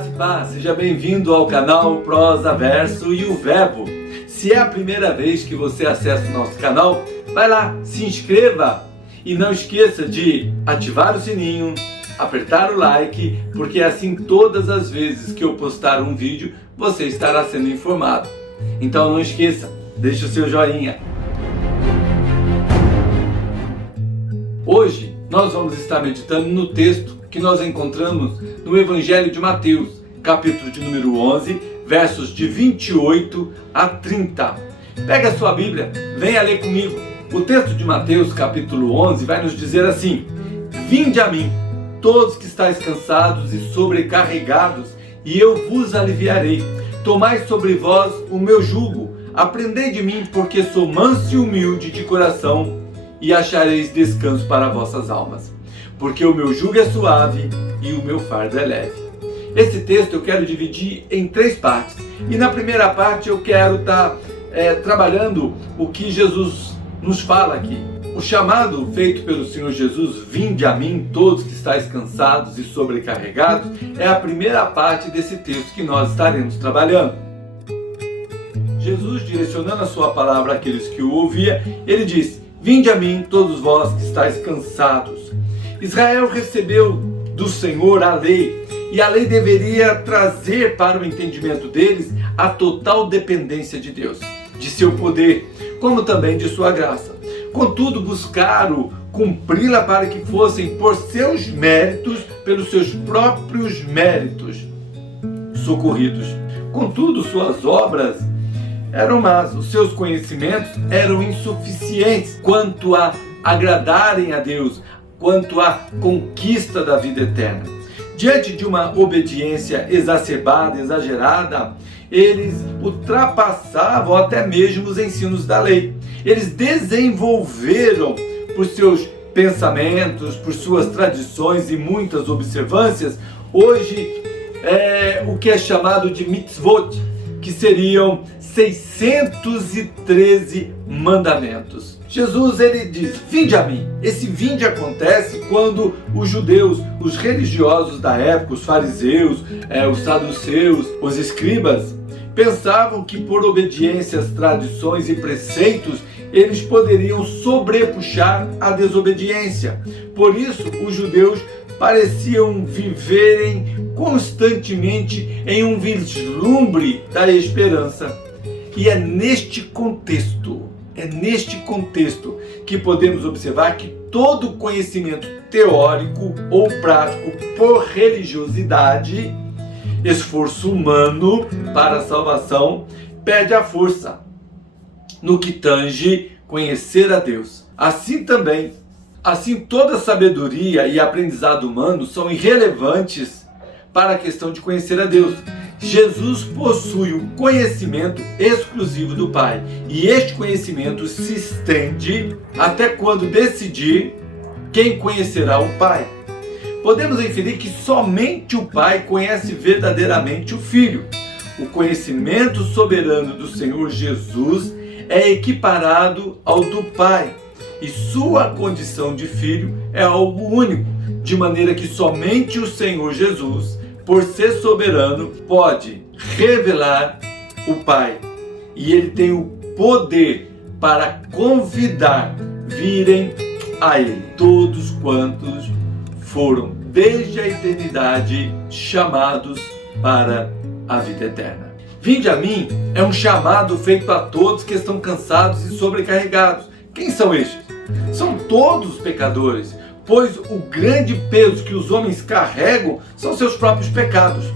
Graça e paz, seja bem-vindo ao canal Prosa, Verso e o Verbo. Se é a primeira vez que você acessa o nosso canal, vai lá, se inscreva e não esqueça de ativar o sininho, apertar o like, porque assim todas as vezes que eu postar um vídeo, você estará sendo informado. Então não esqueça, deixe o seu joinha. Hoje nós vamos estar meditando no texto que nós encontramos no Evangelho de Mateus, capítulo de número 11, versos de 28 a 30. Pega a sua Bíblia, venha ler comigo. O texto de Mateus, capítulo 11, vai nos dizer assim: Vinde a mim, todos que estáis cansados e sobrecarregados, e eu vos aliviarei. Tomai sobre vós o meu jugo, aprendei de mim, porque sou manso e humilde de coração, e achareis descanso para vossas almas. Porque o meu jugo é suave e o meu fardo é leve. Esse texto eu quero dividir em 3 partes. E na primeira parte eu quero estar trabalhando o que Jesus nos fala aqui. O chamado feito pelo Senhor Jesus, vinde a mim todos que estáis cansados e sobrecarregados, é a primeira parte desse texto que nós estaremos trabalhando. Jesus, direcionando a sua palavra àqueles que o ouviam, ele disse: Vinde a mim todos vós que estáis cansados. Israel recebeu do Senhor a lei, e a lei deveria trazer para o entendimento deles a total dependência de Deus, de seu poder, como também de sua graça. Contudo, buscaram cumpri-la para que fossem por seus méritos, pelos seus próprios méritos, socorridos. Contudo, suas obras eram más, os seus conhecimentos eram insuficientes quanto a agradarem a Deus, quanto à conquista da vida eterna. Diante de uma obediência exacerbada, exagerada, eles ultrapassavam até mesmo os ensinos da lei. Eles desenvolveram, por seus pensamentos, por suas tradições e muitas observâncias, hoje o que é chamado de mitzvot, que seriam 613 mandamentos. Jesus, ele diz: vinde a mim. Esse vinde acontece quando os judeus, os religiosos da época, os fariseus, os saduceus, os escribas, pensavam que por obediência às tradições e preceitos, eles poderiam sobrepuxar a desobediência. Por isso, os judeus pareciam viverem constantemente em um vislumbre da esperança. E é neste contexto que podemos observar que todo conhecimento teórico ou prático por religiosidade, esforço humano para a salvação, perde a força no que tange conhecer a Deus. Assim toda sabedoria e aprendizado humano são irrelevantes para a questão de conhecer a Deus. Jesus possui o conhecimento exclusivo do Pai, e este conhecimento se estende até quando decidir quem conhecerá o Pai. Podemos inferir que somente o Pai conhece verdadeiramente o Filho. O conhecimento soberano do Senhor Jesus é equiparado ao do Pai, e sua condição de Filho é algo único, de maneira que somente o Senhor Jesus, por ser soberano, pode revelar o Pai. E ele tem o poder para convidar virem a ele todos quantos foram, desde a eternidade, chamados para a vida eterna. Vinde a mim é um chamado feito a todos que estão cansados e sobrecarregados. Quem são estes? São todos pecadores, pois o grande peso que os homens carregam são seus próprios pecados.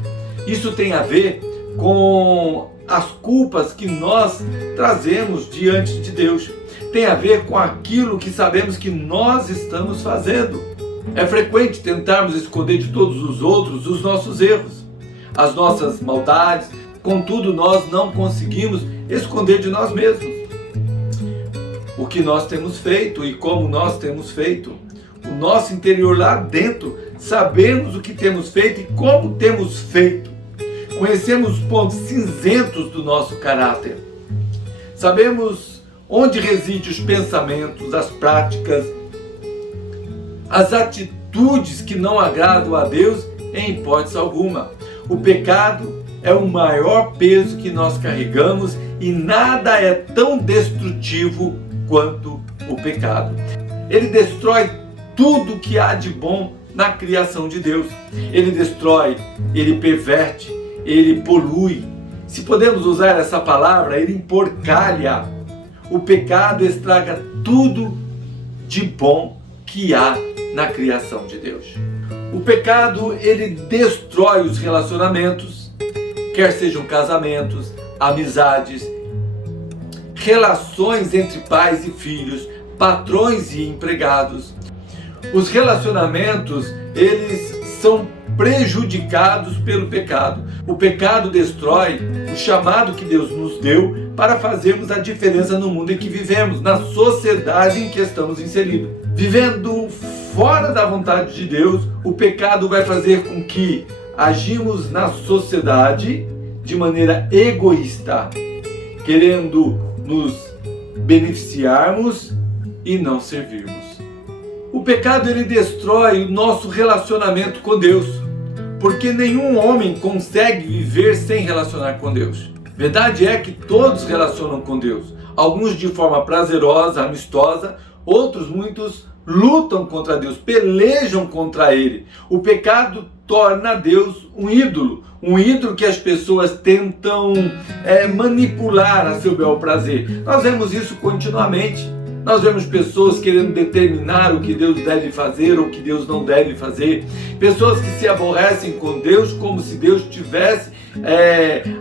Isso tem a ver com as culpas que nós trazemos diante de Deus. Tem a ver com aquilo que sabemos que nós estamos fazendo. É frequente tentarmos esconder de todos os outros os nossos erros, as nossas maldades. Contudo, nós não conseguimos esconder de nós mesmos o que nós temos feito e como nós temos feito. O nosso interior lá dentro, sabemos o que temos feito e como temos feito. Conhecemos os pontos cinzentos do nosso caráter. Sabemos onde residem os pensamentos, as práticas, as atitudes que não agradam a Deus em hipótese alguma. O pecado é o maior peso que nós carregamos e nada é tão destrutivo quanto o pecado. Ele destrói tudo que há de bom na criação de Deus. Ele destrói, ele perverte, ele polui. Se podemos usar essa palavra, ele emporcalha. O pecado estraga tudo de bom que há na criação de Deus. O pecado, ele destrói os relacionamentos, quer sejam casamentos, amizades, relações entre pais e filhos, patrões e empregados. Os relacionamentos, eles são prejudicados pelo pecado. O pecado destrói o chamado que Deus nos deu para fazermos a diferença no mundo em que vivemos, na sociedade em que estamos inseridos. Vivendo fora da vontade de Deus, o pecado vai fazer com que agimos na sociedade de maneira egoísta, querendo nos beneficiarmos e não servirmos. O pecado, ele destrói o nosso relacionamento com Deus, porque nenhum homem consegue viver sem relacionar com Deus. Verdade é que todos relacionam com Deus, alguns de forma prazerosa, amistosa, muitos lutam contra Deus, pelejam contra Ele. O pecado torna Deus um ídolo que as pessoas tentam manipular a seu bel prazer. Nós vemos isso continuamente. Nós vemos pessoas querendo determinar o que Deus deve fazer ou o que Deus não deve fazer. Pessoas que se aborrecem com Deus como se Deus tivesse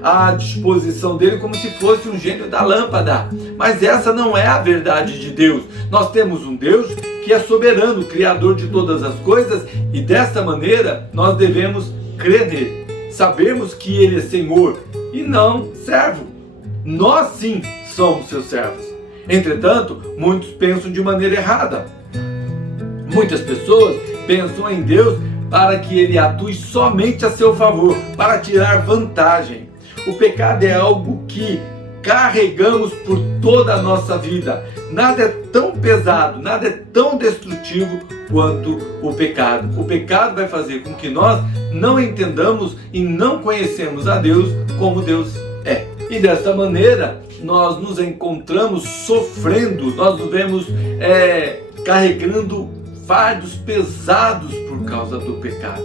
à disposição dele, como se fosse um gênio da lâmpada. Mas essa não é a verdade de Deus. Nós temos um Deus que é soberano, criador de todas as coisas, e dessa maneira nós devemos crer nele. Sabemos que ele é Senhor e não servo. Nós sim somos seus servos. Entretanto, muitos pensam de maneira errada. Muitas pessoas pensam em Deus para que ele atue somente a seu favor, para tirar vantagem. O pecado é algo que carregamos por toda a nossa vida. Nada é tão pesado, nada é tão destrutivo quanto o pecado. O pecado vai fazer com que nós não entendamos e não conhecemos a Deus como Deus é. E dessa maneira, nós nos encontramos sofrendo, nós nos vemos carregando fardos pesados por causa do pecado.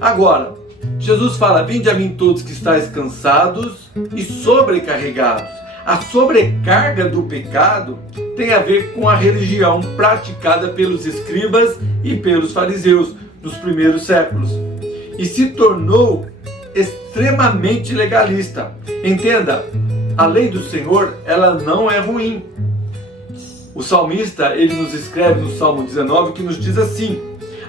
Agora, Jesus fala: vinde a mim todos que estáis cansados e sobrecarregados. A sobrecarga do pecado tem a ver com a religião praticada pelos escribas e pelos fariseus nos primeiros séculos e se tornou extremamente legalista. Entenda, a lei do Senhor, ela não é ruim. O salmista, ele nos escreve no Salmo 19 que nos diz assim: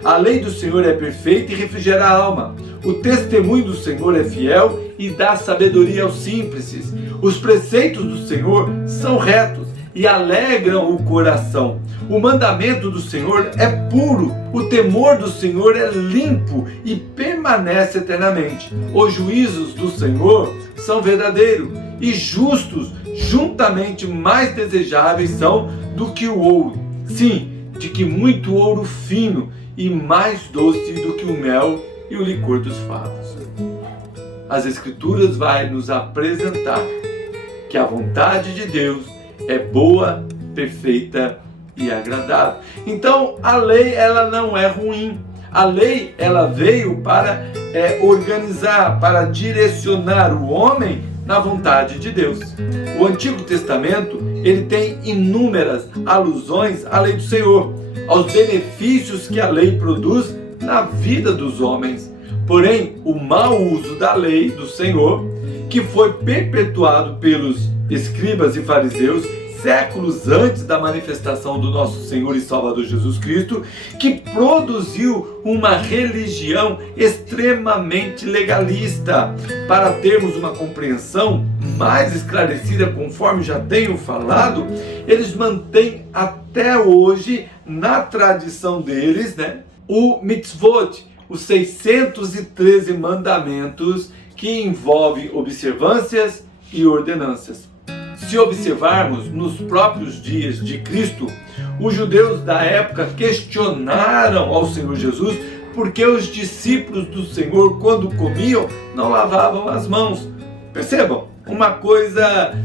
a lei do Senhor é perfeita e refrigera a alma. O testemunho do Senhor é fiel e dá sabedoria aos simples. Os preceitos do Senhor são retos e alegram o coração. O mandamento do Senhor é puro. O temor do Senhor é limpo e permanece eternamente. Os juízos do Senhor são verdadeiros e justos, juntamente mais desejáveis são do que o ouro. Sim, de que muito ouro fino e mais doce do que o mel e o licor dos favos. As Escrituras vai nos apresentar que a vontade de Deus é boa, perfeita e agradável. Então, a lei, ela não é ruim. A lei, ela veio para organizar, para direcionar o homem na vontade de Deus. O Antigo Testamento, ele tem inúmeras alusões à lei do Senhor, aos benefícios que a lei produz na vida dos homens. Porém, o mau uso da lei do Senhor, que foi perpetuado pelos escribas e fariseus séculos antes da manifestação do nosso Senhor e Salvador Jesus Cristo, que produziu uma religião extremamente legalista. Para termos uma compreensão mais esclarecida, conforme já tenho falado, eles mantêm até hoje, na tradição deles, o mitzvot, os 613 mandamentos, que envolvem observâncias e ordenanças. Se observarmos nos próprios dias de Cristo, os judeus da época questionaram ao Senhor Jesus porque os discípulos do Senhor, quando comiam, não lavavam as mãos. Percebam, uma coisa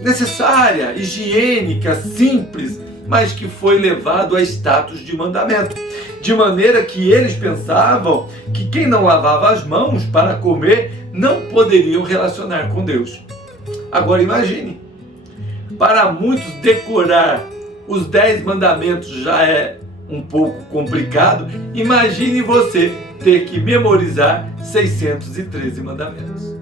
necessária, higiênica, simples, mas que foi levado a status de mandamento. De maneira que eles pensavam que quem não lavava as mãos para comer não poderiam relacionar com Deus. Agora imagine, para muitos decorar os 10 mandamentos já é um pouco complicado. Imagine você ter que memorizar 613 mandamentos.